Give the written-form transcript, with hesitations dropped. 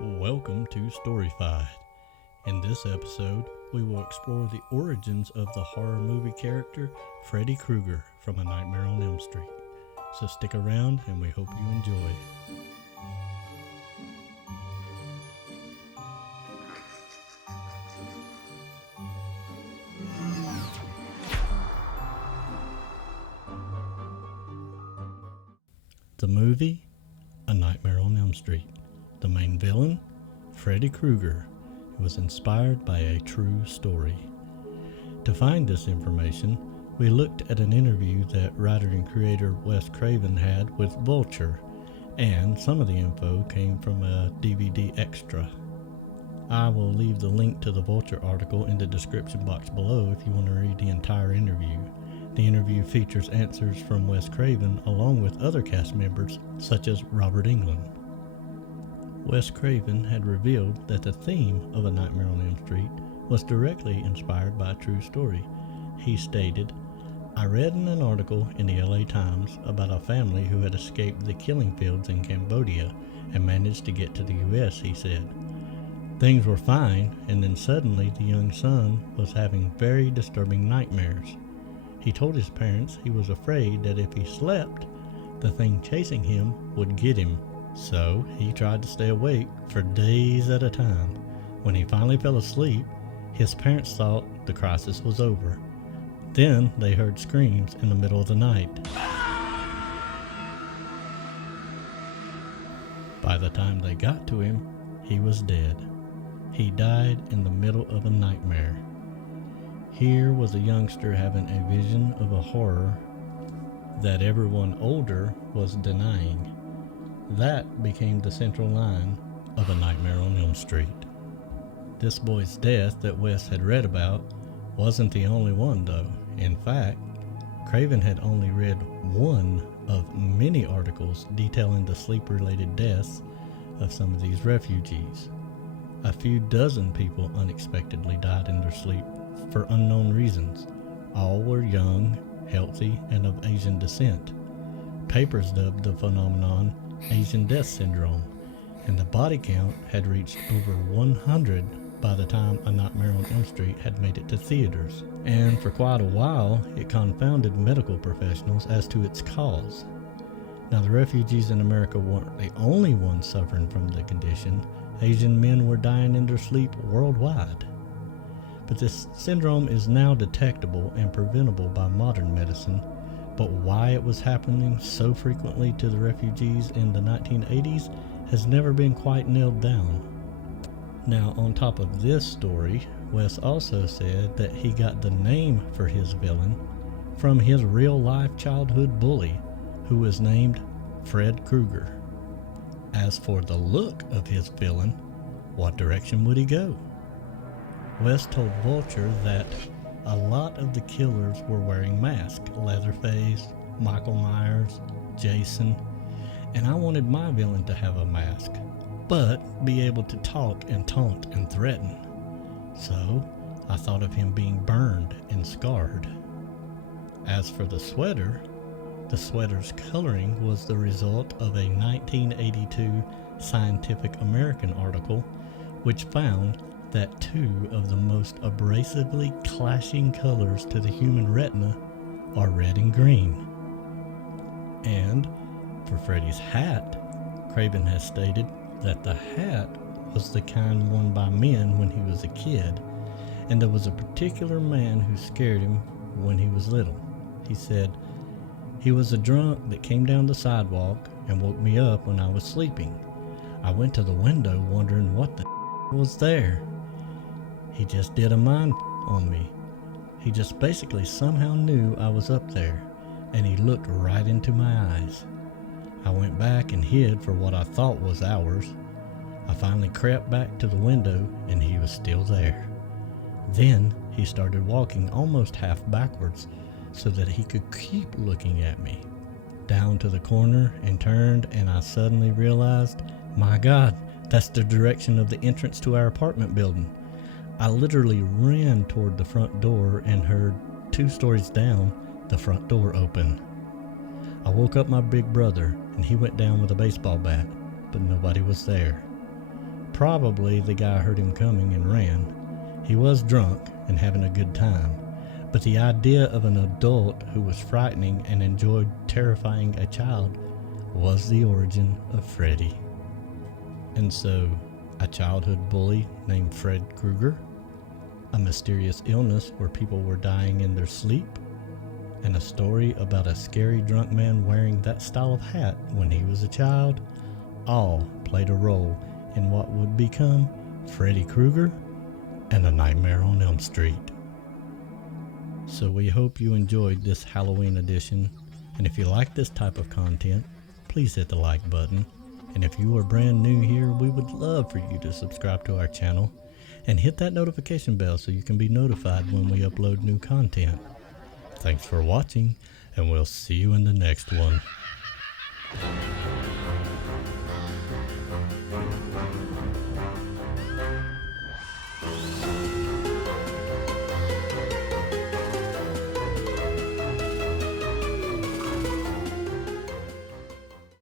Welcome to Storifide. In this episode, we will explore the origins of the horror movie character Freddy Kruger from A Nightmare on Elm Street. So stick around and we hope you enjoy. The movie, A Nightmare on Elm Street. The main villain, Freddy Kruger, was inspired by a true story. To find this information, we looked at an interview that writer and creator Wes Craven had with Vulture, and some of the info came from a DVD extra. I will leave the link to the Vulture article in the description box below if you want to read the entire interview. The interview features answers from Wes Craven along with other cast members such as Robert Englund. Wes Craven had revealed that the theme of A Nightmare on Elm Street was directly inspired by a true story. He stated, "I read in an article in the LA Times about a family who had escaped the killing fields in Cambodia and managed to get to the US, he said. Things were fine, and then suddenly the young son was having very disturbing nightmares. He told his parents he was afraid that if he slept, the thing chasing him would get him. So he tried to stay awake for days at a time. When he finally fell asleep, his parents thought the crisis was over. Then they heard screams in the middle of the night. By the time they got to him, he was dead. He died in the middle of a nightmare. Here was a youngster having a vision of a horror that everyone older was denying. That became the central line of A Nightmare on Elm Street." This boy's death that Wes had read about wasn't the only one though. In fact, Craven had only read one of many articles detailing the sleep-related deaths of some of these refugees. A few dozen people unexpectedly died in their sleep for unknown reasons. All were young, healthy, and of Asian descent. Papers dubbed the phenomenon Asian Death Syndrome, and the body count had reached over 100 by the time A Nightmare on Elm Street had made it to theaters. And for quite a while, it confounded medical professionals as to its cause. Now, the refugees in America weren't the only ones suffering from the condition. Asian men were dying in their sleep worldwide. But this syndrome is now detectable and preventable by modern medicine. But why it was happening so frequently to the refugees in the 1980s has never been quite nailed down. Now, on top of this story, Wes also said that he got the name for his villain from his real-life childhood bully, who was named Fred Kruger. As for the look of his villain, what direction would he go? Wes told Vulture that a lot of the killers were wearing masks, Leatherface, Michael Myers, Jason, and I wanted my villain to have a mask, but be able to talk and taunt and threaten. So I thought of him being burned and scarred. As for the sweater's coloring was the result of a 1982 Scientific American article which found that two of the most abrasively clashing colors to the human retina are red and green. And for Freddy's hat, Craven has stated that the hat was the kind worn by men when he was a kid, and there was a particular man who scared him when he was little. He said, "He was a drunk that came down the sidewalk and woke me up when I was sleeping. I went to the window wondering what the was there. He just did a mind on me. He just basically somehow knew I was up there, and he looked right into my eyes. I went back and hid for what I thought was hours. I finally crept back to the window, and he was still there. Then he started walking almost half backwards so that he could keep looking at me. Down to the corner and turned, and I suddenly realized, my God, that's the direction of the entrance to our apartment building. I literally ran toward the front door and heard 2 stories down the front door open. I woke up my big brother and he went down with a baseball bat, but nobody was there. Probably the guy heard him coming and ran. He was drunk and having a good time, but the idea of an adult who was frightening and enjoyed terrifying a child was the origin of Freddy. And so, a childhood bully named Fred Kruger, a mysterious illness where people were dying in their sleep, and a story about a scary drunk man wearing that style of hat when he was a child, all played a role in what would become Freddy Krueger and A Nightmare on Elm Street. So we hope you enjoyed this Halloween edition, and if you like this type of content, please hit the like button. And if you are brand new here, we would love for you to subscribe to our channel and hit that notification bell so you can be notified when we upload new content. Thanks for watching, and we'll see you in the next one.